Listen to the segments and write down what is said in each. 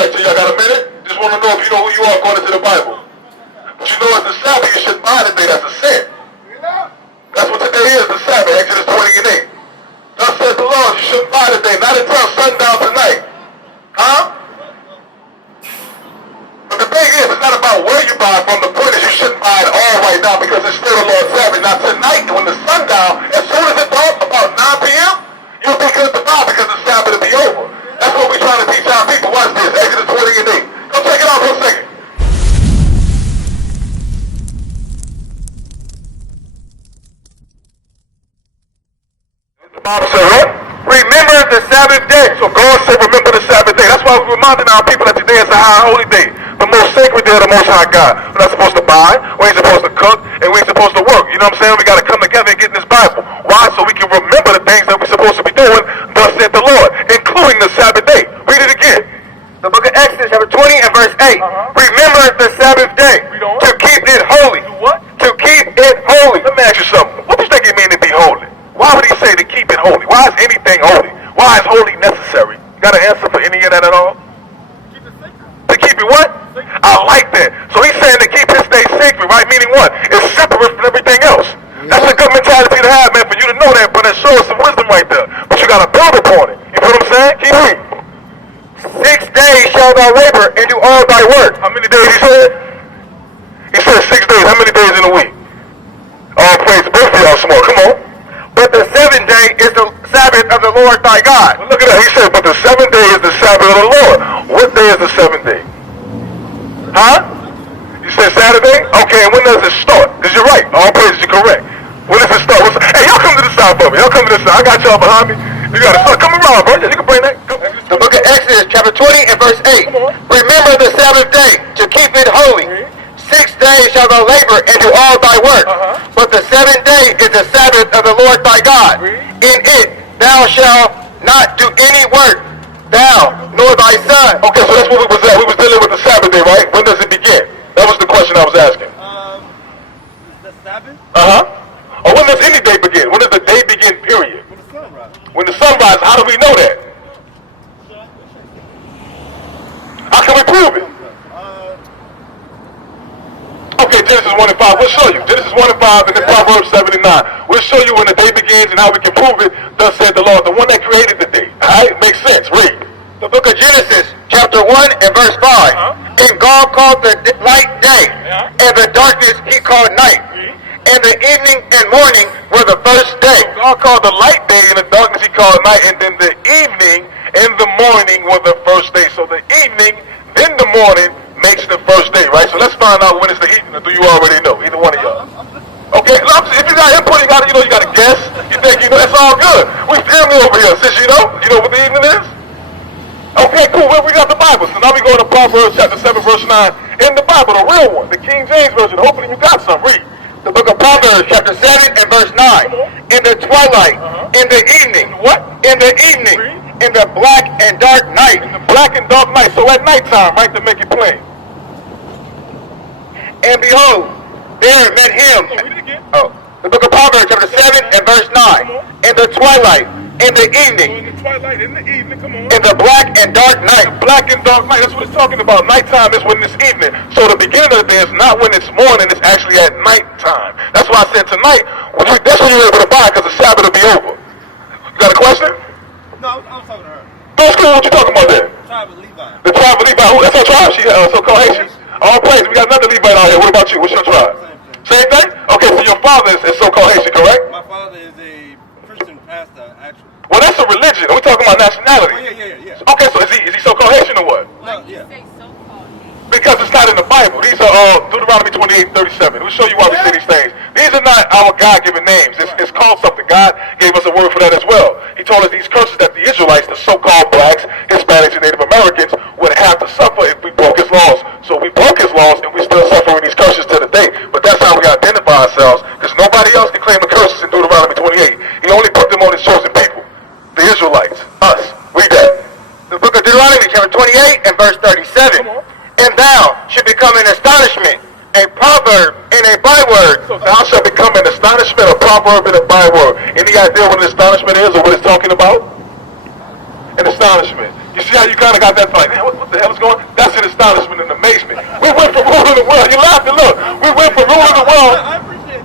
right, so y'all got a minute? Just want to know if you know who you are according to the Bible. But you know it's the Sabbath, you shouldn't buy today, that's a sin. That's what today is, the Sabbath, Exodus 20 and 8. Thus said the Lord, you shouldn't buy today, not until sundown tonight. Huh? But the thing is, it's not about where you buy from. The point is you shouldn't buy it all right now because it's still the Lord's Sabbath. Now tonight, when the sundown, as soon as it's dark, about 9 p.m., you'll be good to buy because the Sabbath will be over. That's what we're trying to teach our people. Watch this, Exodus 20 and 8. Go check it out for a second. The Bible says what? Remember the Sabbath day. So God said remember the Sabbath day. That's why we're reminding our people that today is a high holy day. The most sacred day of the Most High God. We're not supposed to buy, we ain't supposed to cook, and we ain't supposed to work. You know what I'm saying? We got to come together and get in this Bible. Why? So we can remember the things that we're supposed to be doing, thus said the Lord, including the Sabbath day. Read it again. The book of Exodus, chapter 20 and verse 8. Remember the Sabbath day to keep it holy. To what? To keep it holy. Let me ask you something. What do you think it mean to be holy? Why would he say to keep it holy? Why is anything holy? Why is holy necessary? You got an answer for any of that at all? Keep it sacred. To keep it what? Sacred. I like that. So he's saying to keep his day sacred, right? Meaning what? It's separate from everything else. That's a good mentality to have, man, for you to know that, but it shows some wisdom right there. But you got to build upon it. You know what I'm saying? Keep reading. 6 days shall thou labor and do all thy work. How many days he said? He said 6 days. How many days in a week? All praise the both of y'all small. Come on. But the 7th day is the Sabbath of the Lord thy God. Well, look at that. He said, but the 7th day is the Sabbath of the Lord. What day is the 7th day? Huh? You said Saturday? Okay, and when does it start? Because you're right. All praises, you're correct. When does it start? Hey, y'all come to the side for me. Y'all come to the side. I got y'all behind me. You got to start. Come around, bro. You can bring that. Come. The book of Exodus, chapter 20 and verse 8. Remember the Sabbath day to keep it holy. 6 days shall thou labor and do all thy work. But the 7th day is the Sabbath of the Lord thy God. In it thou shalt not do any work, thou nor thy son. Okay, so that's what we was at. We was dealing with the Sabbath day, right? When does it begin? That was the question I was asking. The Sabbath? Or when does any day begin? When does the day begin, period? When the sun rises. When the sun rises, how do we know that? How can we prove it? Okay, Genesis 1 and 5, we'll show you. Genesis 1 and 5 and then Proverbs 7 and 9. We'll show you when the day begins and how we can prove it. Thus said the Lord, the one that created the day. Alright, makes sense. Read. The book of Genesis, chapter 1 and verse 5. And God called the light day, and the darkness he called night. And the evening and morning were the first day. God called the light day, and the darkness he called night, and then the evening and the morning were the first day. So the evening, then the morning, makes the first day, right? So let's find out when it's the evening, or do you already know? Either one of y'all. Okay, if you got input, you got to guess. You think you know, that's all good. We family over here, since you know what the evening is? Okay, cool, well, we got the Bible. So now we go to Proverbs chapter 7, verse 9. In the Bible, the real one, the King James Version. Hopefully you got some. Read. The book of Proverbs chapter 7 and verse 9. In the twilight, in the evening. What? In the evening. In the black and dark night. In the black and dark night. So at nighttime, right, to make it plain. And behold, there met him. The book of Proverbs chapter 7 and verse 9. In the twilight, in the evening. In the twilight, in the evening, come on. In the black and dark night. The black and dark night, that's what it's talking about. Nighttime is when it's evening. So the beginning of the day is not when it's morning, it's actually at nighttime. That's why I said tonight, that's when you're able to buy, because the Sabbath will be over. You got a question? No, I was talking to her. That's cool, what you talking about there? The tribe of Levi. The tribe of Levi, that's her tribe? She so-called Haitian? All praise, we got another Levite out here. What about you? What's your tribe? Same thing? Okay, so your father is so-called Haitian, correct? My father is a Christian pastor, actually. Well, that's a religion. We're talking about nationality. Oh, yeah. Okay, so is he so-called Haitian or what? No, yeah. Because it's not in the Bible. These are Deuteronomy 28 and 37. We'll show you why we say these things. These are not our God-given names. It's called something. God gave us a word for that as well. He told us these curses that the Israelites, the so-called blacks, Hispanics, and Native Americans would have to suffer if we broke his laws. So we broke his laws and we still suffering these curses to the day. But that's how we identify ourselves, because nobody else can claim the curses in Deuteronomy 28. He only put them on his chosen people. The Israelites. Us. Read that. The book of Deuteronomy chapter 28 and verse 37. And thou should become an astonishment, a proverb, and a byword. So thou shalt become an astonishment, a proverb, and a byword. Any idea what an astonishment is or what it's talking about? An astonishment. You see how you kind of got that like, man, what the hell is going on? That's an astonishment and amazement. We went from ruling the world. You laughed and look. We went from ruling the world,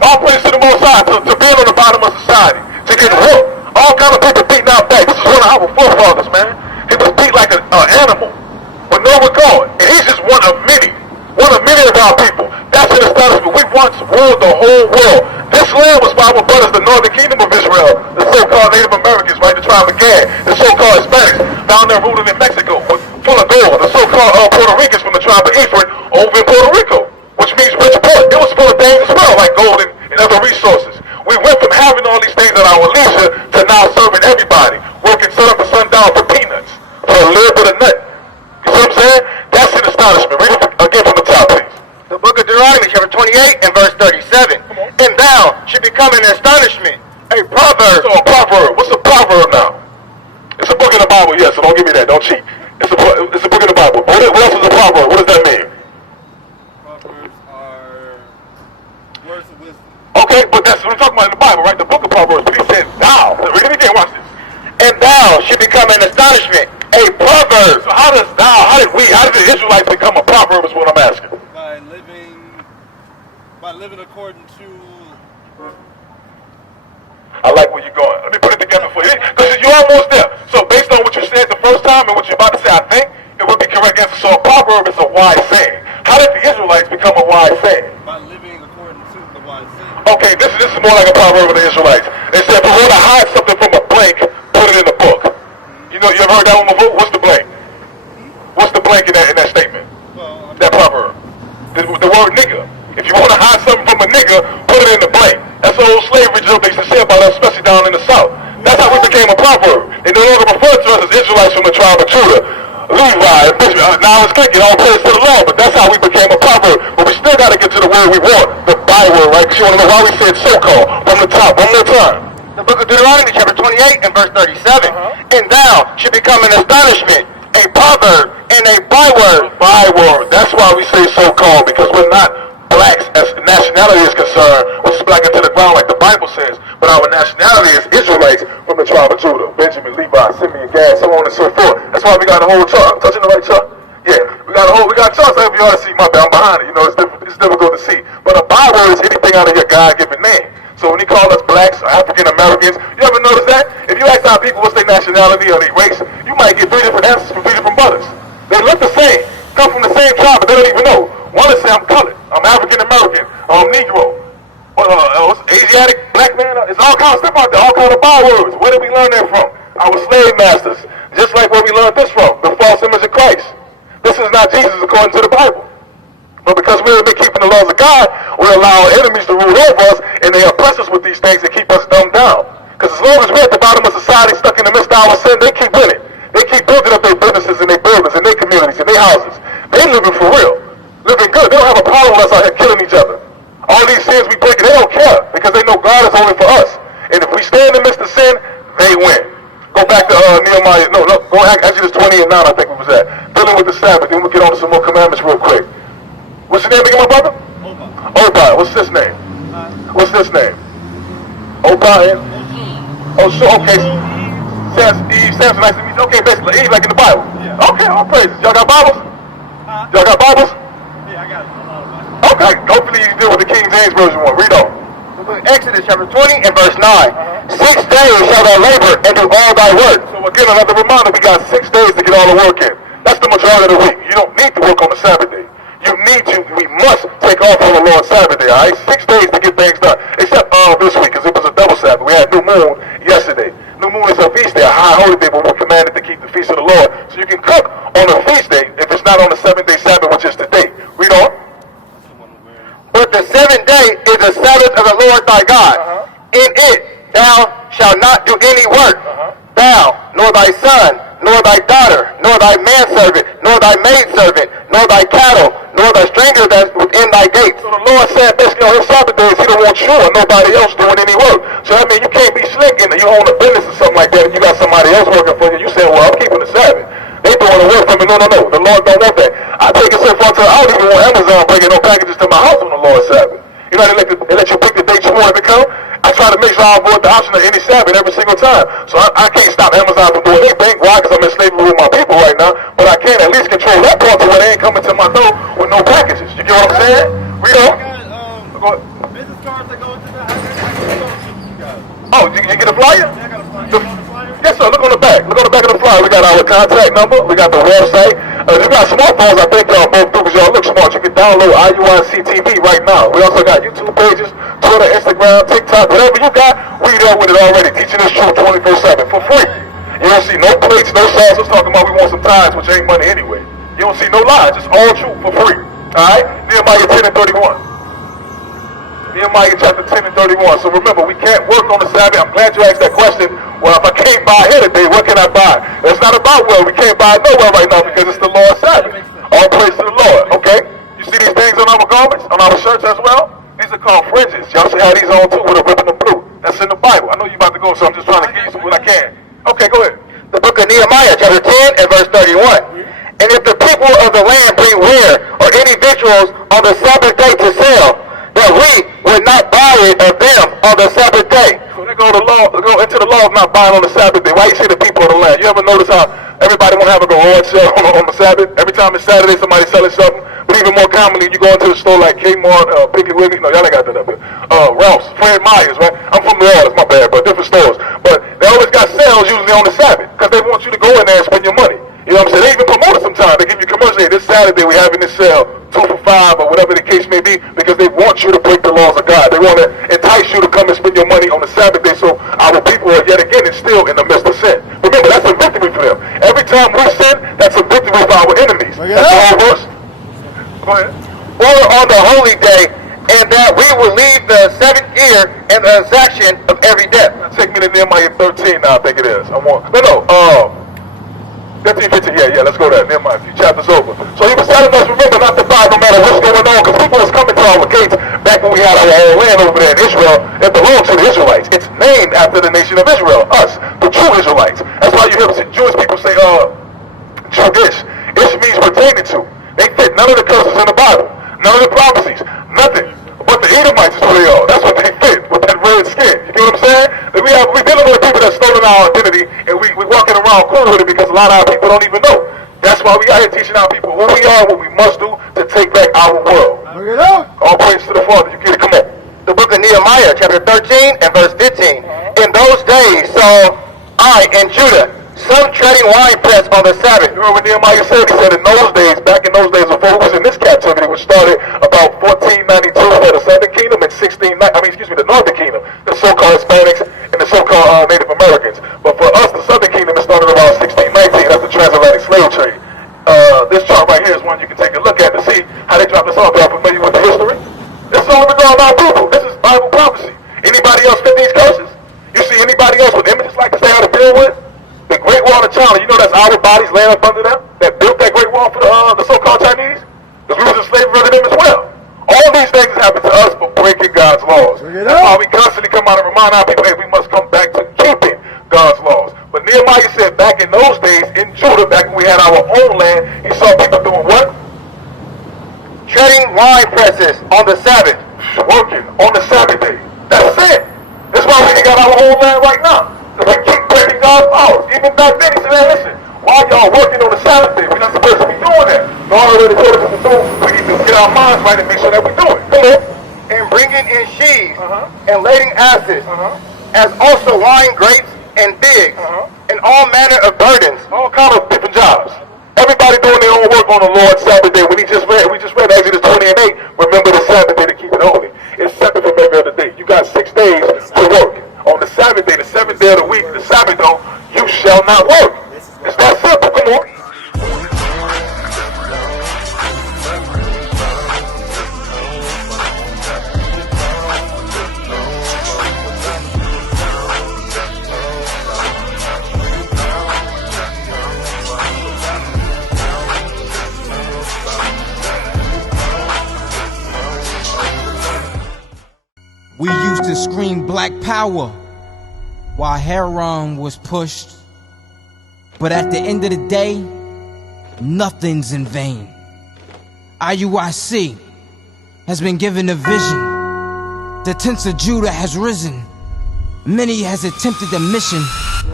all praise to the Most High, to being on the bottom of society, to getting whooped. All kind of people beating out back. This is one of our forefathers, man. He was beat like an animal, with no regard. And he's just one of many of our people. That's an astonishment. We once ruled the whole world. This land was for our brothers, the northern kingdom of Israel, the so-called Native Americans, right, the tribe of Gad, the so-called Hispanics, down there ruling in Mexico, full of gold, the so-called Puerto Ricans from the tribe of Ephraim over in Puerto Rico, which means rich port. It was full of things as well, like gold and other resources. We went from having all these things at our leisure to now serving everybody, working sun up and sundown for peanuts, for a little bit of nut. You see what I'm saying? That's an astonishment. Read it again from the top, please. The book of Deuteronomy, chapter 28 and verse 37. And thou should become an astonishment, a proverb. So a proverb. What's a proverb now? It's a book in the Bible, yes, so don't give me that. Don't cheat. It's a book in the Bible. What else is a proverb? What does that mean? Proverbs are words of wisdom. Okay, but that's what we're talking about in the Bible, right? The book of Proverbs. But he said, thou. Read it again. Watch this. And thou should become an astonishment, a proverb. So how did the Israelites become a proverb is what I'm asking. By living according to. I like where you're going. Let me put it together for you. Because you're almost there. So based on what you said the first time and what you're about to say, I think it would be correct answer. So a proverb is a wise saying. How did the Israelites become a wise saying? By living according to the wise saying. Okay, this is more like a proverb of the Israelites. They said, if we want to hide something from a blank, put it in the book. You know, you ever heard that one before? What's the blank? What's the blank in that statement? Well, that proverb. The word nigga. If you want to hide something from a nigga, put it in the blank. That's an old slavery joke they used to say about us, especially down in the South. That's how we became a proverb. They no longer refer to us as Israelites from the tribe of Judah, Levi, and Benjamin. Now it's clicking, all praise to the Lord, but that's how we became a proverb. But we still got to get to the word we want, the byword, right? Because you want to know why we said so-called from the top. One more time. The book of Deuteronomy, chapter 28 and verse 37. And thou should become an astonishment, a proverb, and a byword. Byword. That's why we say so-called, because we're not blacks as nationality is concerned, which is black into the ground like the Bible says, but our nationality is Israelites from the tribe of Judah, Benjamin, Levi, Simeon, Gad, so on and so forth. That's why we got a whole chart. I'm touching the right chart. Yeah, we got charts there for y'all to see. My bad, I'm behind it. You know, it's difficult to see. But a byword is anything out of your God-given name. So when he call us blacks or African Americans, you ever notice that? If you ask our people what's their nationality or their race, you might get 3 different answers from 3 different brothers. They look the same, come from the same tribe, but they don't even know. One is say I'm colored, I'm African American, I'm Negro, Asiatic, black man. It's all kinds of stuff out there, all kinds of bywords. Where did we learn that from? Our slave masters. Just like where we learned this from, the false image of Christ. This is not Jesus according to the Bible. But because we've been keeping the laws of God, we allow our enemies to rule over us, and they oppress us with these things and keep us dumbed down. Because as long as we're at the bottom of society, stuck in the midst of our sin, they keep winning. They keep building up their businesses and their buildings and their communities and their houses. They living for real, living good. They don't have a problem with us out here killing each other. All these sins we break, they don't care because they know God is only for us. And if we stay in the midst of sin, they win. Go back to Nehemiah. No, go Exodus 20 and 9. I think we was at dealing with the Sabbath. Then we'll get on to some more commandments real quick. What's your name again, my brother? Oba. What's this name? What's this name? Oba. Oh, so okay. Samson, nice to meet you. Okay, basically, Eve like in the Bible. Yeah. Okay, all praises. Y'all got Bibles? Y'all got Bibles? Yeah, I got a lot of Bibles. Okay, hopefully you deal with the King James Version one. Read on. Exodus chapter 20 and verse 9. 6 days shall thou labor and do all thy work. So again, another reminder, we got 6 days to get all the work in. That's the majority of the week. You don't need to work on the Sabbath day. We must take off on the Lord's Sabbath day, all right? 6 days to get things done. Except this week, because it was a double Sabbath. We had New Moon yesterday. New Moon is a feast day, a high holy day, but we're commanded to keep the feast of the Lord. So you can cook on a feast day if it's not on the 7th-day Sabbath, which is today. Read on. But the 7th day is the Sabbath of the Lord thy God. In it thou shalt not do any work, thou, nor thy son, nor thy daughter, nor thy manservant, nor thy maidservant, nor thy cattle, nor thy stranger that's within thy gates. So the Lord said basically on his Sabbath days, he don't want you or nobody else doing any work. So that means you can't be slick and you own a business or something like that and you got somebody else working for you. You say, well, I'm keeping the Sabbath. They doing the work for me. No. The Lord don't want that. I take it so far to I don't even want Amazon bringing no packages to my house on the Lord's Sabbath. You know, they let you pick the date you want it to come. I try to make sure I avoid the option of any Sabbath every single time. So I can't stop Amazon from doing anything. Why? Because I'm in slavery with my people right Go ahead. Business cards that go into the I can go to you guys. Oh, you get a flyer? Yeah, I got a flyer. You on the flyer? Yes, sir. Look on the back. Look on the back of the flyer. We got our contact number. We got the website. You got smartphones. I think y'all both do because y'all look smart. You can download IUIC TV right now. We also got YouTube pages, Twitter, Instagram, TikTok, whatever you got. We there with it already. Teaching this truth 24/7 for free. You don't see no plates, no sauce. Let's talk about we want some ties, which ain't money anyway. You don't see no lies. It's all true for free. All right? Nehemiah 10 and 31. Nehemiah chapter 10 and 31. So remember, we can't work on the Sabbath. I'm glad you asked that question. Well, if I can't buy here today, what can I buy? It's not about well. We can't buy nowhere right now because it's the Lord's Sabbath. All praise to the Lord. Okay? You see these things on our garments, on our shirts as well? These are called fringes. Y'all should have these on too with a ribbon of blue. That's in the Bible. I know you about to go, so I'm just trying to give you what I can. Okay, go ahead. The book of Nehemiah, chapter 10 and verse 31. And if the people of the land bring ware or any victuals on the Sabbath day to sell, that we would not buy it of them on the Sabbath day. So they go into the law of not buying on the Sabbath day. Why you see the people of the land? You ever notice how everybody want to have a garage sale on the Sabbath? Every time it's Saturday, somebody selling something. But even more commonly, you go into the store like Kmart, Piggly Wiggly. No, y'all ain't got that up here. Ralph's, Fred Meyer's, right? I'm from New Orleans, my bad, but different stores. But they always got sales usually on the Sabbath because they want you to go in there and spend your money. You know what I'm saying? They even promote it sometimes. They give you commercials. Hey, this Saturday we having this sale, 2 for $5 or whatever the case may be, because they want you to break the laws of God. They want to entice you to come and spend your money on the Sabbath day. So our people are yet again and still in the midst of sin. Remember, that's a victory for them. Every time we sin, that's a victory for our enemies. That's the whole verse. Go ahead. Or on the holy day, and that we will leave the 7th year and the exaction of every debt. Take me to Nehemiah 13 now, I think it is. 15, yeah, let's go there. Nehemiah, a few chapters over. So he was telling us, remember, not to buy no matter what's going on, because people was coming to our gates back when we had our own land over there in Israel. It belonged to the Israelites. It's named after the nation of Israel, us, the true Israelites. That's why you hear Jewish people say, Jewish. Ish means pertaining to. They fit none of the curses in the Bible, none of the prophecies, nothing. But the Edomites is who they are. That's what they fit, with that red skin. You know what I'm saying? We're dealing with people that stolen our identity, and we walking around cool with it because a lot of our people don't even know. That's why we out here teaching our people who we are, what we must do to take back our world. Bring it up. All praise to the Father. You get it. Come on. The book of Nehemiah, chapter 13 and verse 15. In those days saw I in Judah some treading winepress on the Sabbath. You remember what Nehemiah said? He said in those days, back in those days before we was in this captivity, which started about 1492 for the Southern Kingdom and the Northern Kingdom, the so-called Hispanics and the so-called Native Americans. But for us, the Southern Kingdom, it started around 1619. That's the transatlantic slave trade. This chart right here is one you can take a look at to see how they dropped this off. Y'all familiar with the history? This is all regarding our people. This is Bible prophecy. Anybody else fit these curses? You see anybody else with images like this they had to deal with? The Great Wall of China, you know that's our bodies laying up under them that built that Great Wall for the so-called Chinese? Because we was in slavery under them as well. All these things happen to us for breaking God's laws. That's why we constantly come out and remind our people, hey, we must come back to keeping God's laws. But Nehemiah said back in those days, in Judah, back when we had our own land, he saw people doing what? Treading wine presses on the Sabbath. Working on the Sabbath day. That's sin. That's why we ain't got our own land right now. Because we keep breaking God's laws. Even back then, he said, hey, listen, why y'all working on the Sabbath day? We're not supposed to be doing that. No, already told us to do. We need to get our minds right and make sure that we do it. Come on. And bringing in sheaves and lading asses, as also wine grapes and figs, and all manner of burdens. All kind of different jobs. Everybody doing their own work on the Lord's Sabbath day. When we just read Exodus 20 and 8, remember the Sabbath day to keep it holy. It's separate from every other day. You got 6 days to work. On the Sabbath day, the 7th day of the week, the Sabbath though, you shall not work. It's that simple. Come on. We used to scream black power while heroin was pushed. But at the end of the day, nothing's in vain. IUIC has been given a vision. The tents of Judah has risen. Many has attempted the mission,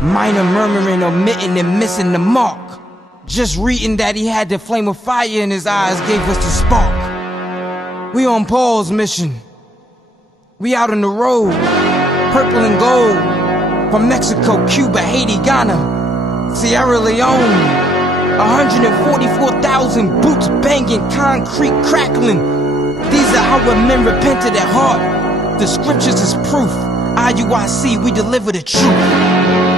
minor murmuring, omitting, and missing the mark. Just reading that he had the flame of fire in his eyes gave us the spark. We on Paul's mission. We out on the road, purple and gold, from Mexico, Cuba, Haiti, Ghana, Sierra Leone. 144,000 boots banging, concrete crackling. These are our men repented at heart. The scriptures is proof. IUIC, we deliver the truth.